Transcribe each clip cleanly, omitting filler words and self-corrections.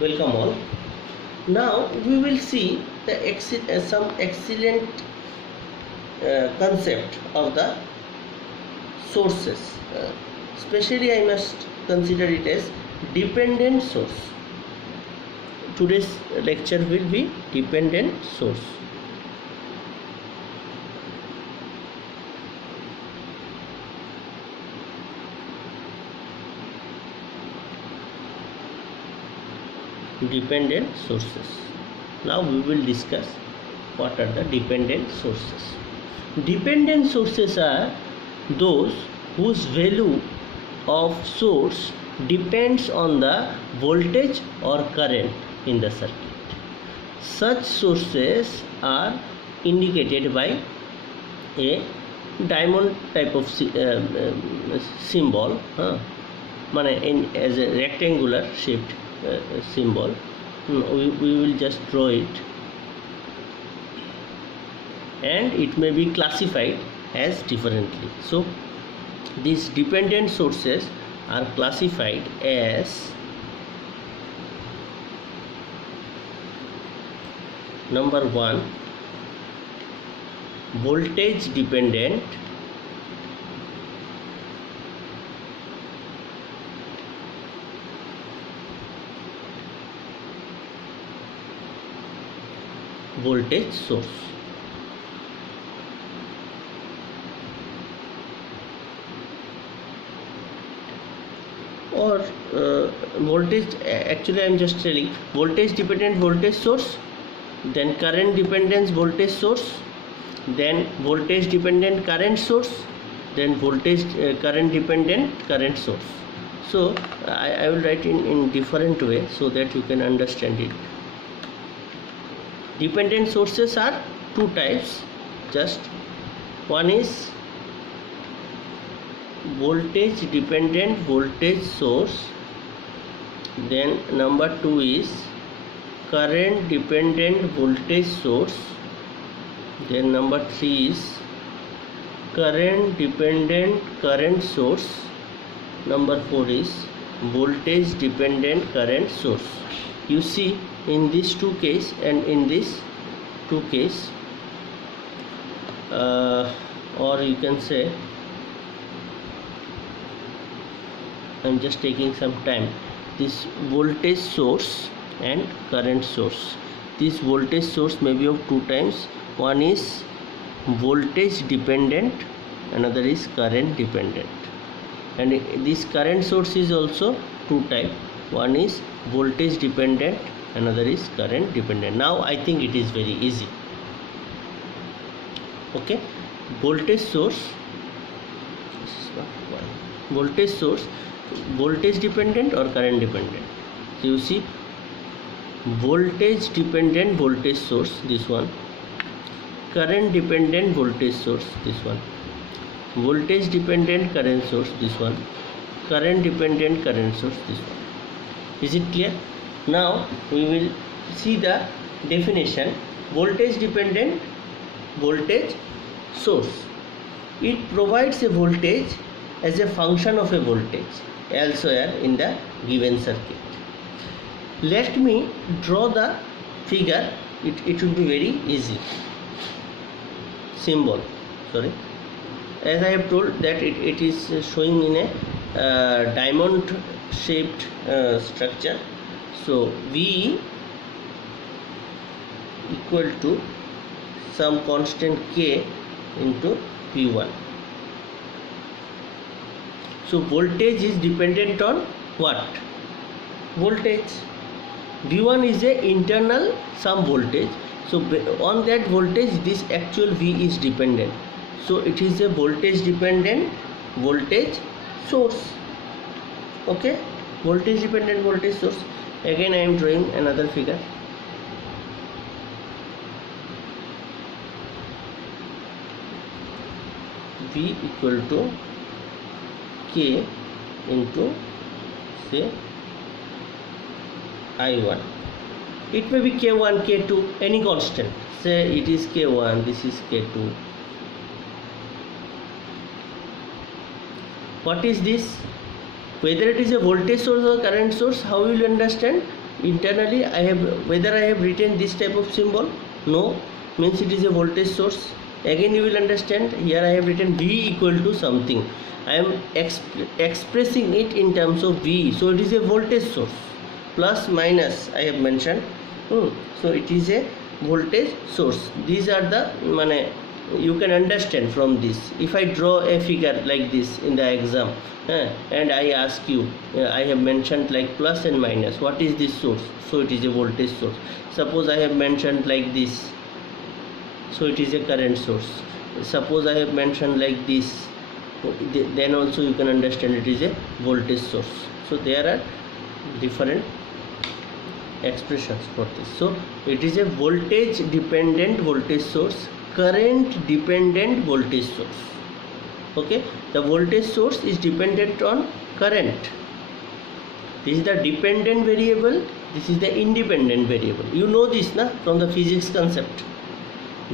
welcome all. Now we will see some excellent concept of the sources. Especially I must consider it as dependent source. Today's lecture will be dependent source. Dependent sources. Now we will discuss what are the dependent sources. Dependent sources are those whose value of source depends on the voltage or current in the circuit. Such sources are indicated by a diamond type of symbol, as a rectangular shaped symbol. We will just draw it, and it may be classified as differently. So these dependent sources are classified as number 1, voltage dependent, voltage source. Or voltage, actually I am just telling voltage dependent voltage source, then current dependence voltage source, then voltage dependent current source, then voltage current dependent current source. So I will write in different way so that you can understand it. Dependent sources are two types. Just one is voltage dependent voltage source, then number 2 is current dependent voltage source, then number 3 is current dependent current source, number 4 is voltage dependent current source. You see, in these two case and in this two case, or you can say, I am just taking some time, this voltage source and current source. This voltage source may be of two types. One is voltage dependent, another is current dependent, and this current source is also two types. One is voltage dependent, another is current dependent. Now I think it is very easy. Okay, voltage source, voltage dependent or current dependent. So you see, voltage dependent voltage source, this one, current dependent voltage source, this one, voltage dependent current source, this one, current dependent current source, this one. Is it clear? Now we will see the definition. Voltage dependent voltage source, it provides a voltage as a function of a voltage elsewhere in the given circuit. Let me draw the figure. It will be very easy. Symbol, sorry, as I have told that it is showing in a diamond shaped structure. So V equal to some constant K into V1. So voltage is dependent on what? Voltage. V1 is a internal some voltage. So on that voltage, this actual V is dependent. So it is a voltage dependent voltage source. Okay, voltage dependent voltage source. Again I am drawing another figure. V equal to K into, say, I1. It may be K1, K2, any constant. Say it is K1, this is K2. What is this? Whether it is a voltage source or current source, how will you understand? internally I have, whether I have written this type of symbol, no, means it is a voltage source. Again you will understand, here I have written V equal to something, I am expressing it in terms of V, so it is a voltage source. Plus minus I have mentioned, so it is a voltage source. These are the you can understand from this. If I draw a figure like this in the exam, and I ask you, I have mentioned like plus and minus, what is this source? So it is a voltage source. Suppose I have mentioned like this, so it is a current source. Suppose I have mentioned like this, then also you can understand it is a voltage source. So there are different expressions for this. So it is a voltage dependent voltage source, current dependent voltage source. Okay, the voltage source is dependent on current. This is the dependent variable, this is the independent variable. You know this na, from the physics concept.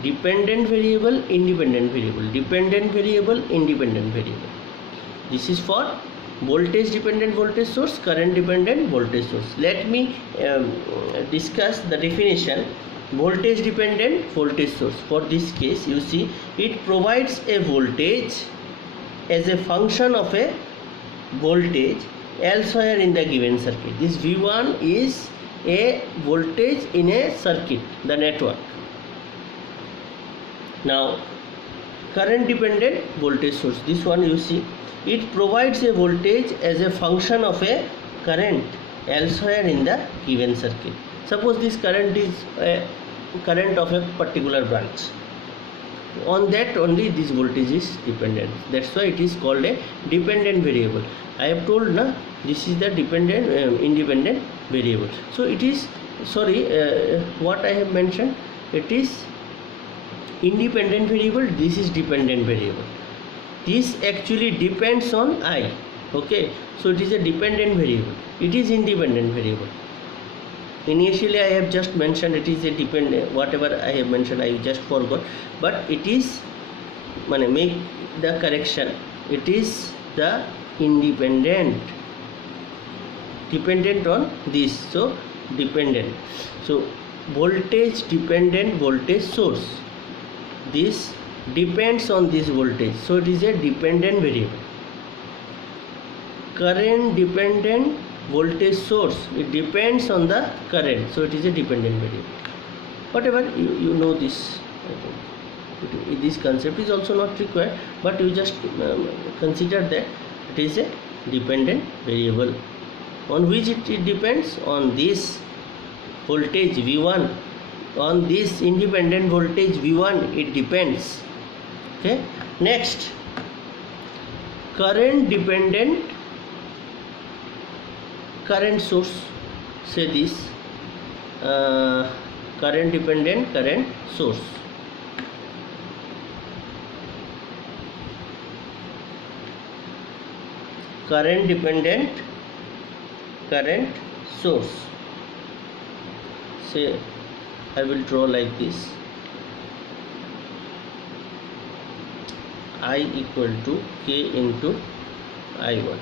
Dependent variable, independent variable, dependent variable, independent variable. This is for voltage dependent voltage source, current dependent voltage source. Let me discuss the definition. Voltage dependent voltage source, for this case you see, it provides a voltage as a function of a voltage elsewhere in the given circuit. This V1 is a voltage in a circuit, the network. Now current dependent voltage source, this one you see, it provides a voltage as a function of a current elsewhere in the given circuit. Suppose this current is a current of a particular branch, on that only this voltage is dependent. That's why it is called a dependent variable. I have told na, this is the dependent independent variable. So it is, what I have mentioned, it is independent variable, this is dependent variable. This actually depends on I. Okay, so it is a dependent variable, it is independent variable. Initially I have just mentioned it is a dependent, whatever I have mentioned I just forgot, but it is, make the correction, it is the independent, dependent on this, so dependent. So voltage dependent voltage source, this depends on this voltage, so it is a dependent variable. Current dependent voltage source, it depends on the current, so it is a dependent variable. Whatever you know this, this concept is also not required, but you just consider that it is a dependent variable. On which it depends? On this voltage V1, on this independent voltage V1 it depends. Okay, next, current dependent current source, say this current dependent current source. Current dependent current source, say I will draw like this, I equal to K into I1.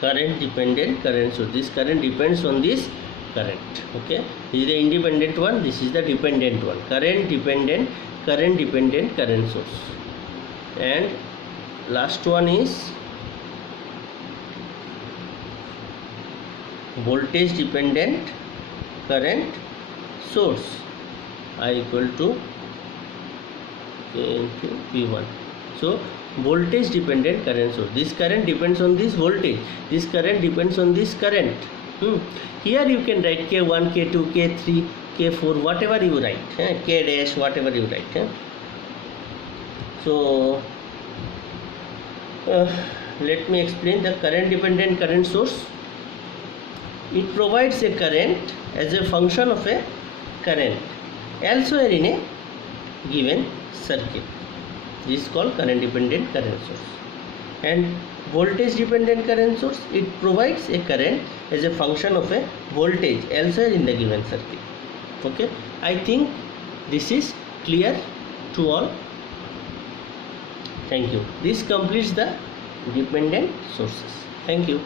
Current dependent current source, this current depends on this current. Okay, this is the independent one, this is the dependent one. Current dependent current source. And last one is voltage dependent current source, I equal to K into V1. So voltage dependent current source, this current depends on this voltage, this current depends on this current. Here you can write K1, K2, K3, K4, whatever you write, K dash, whatever you write. So let me explain the current dependent current source. It provides a current as a function of a current elsewhere in a given circuit. This is called current dependent current source. And voltage dependent current source, it provides a current as a function of a voltage elsewhere in the given circuit. Okay, I think this is clear to all. Thank you. This completes the dependent sources. Thank you.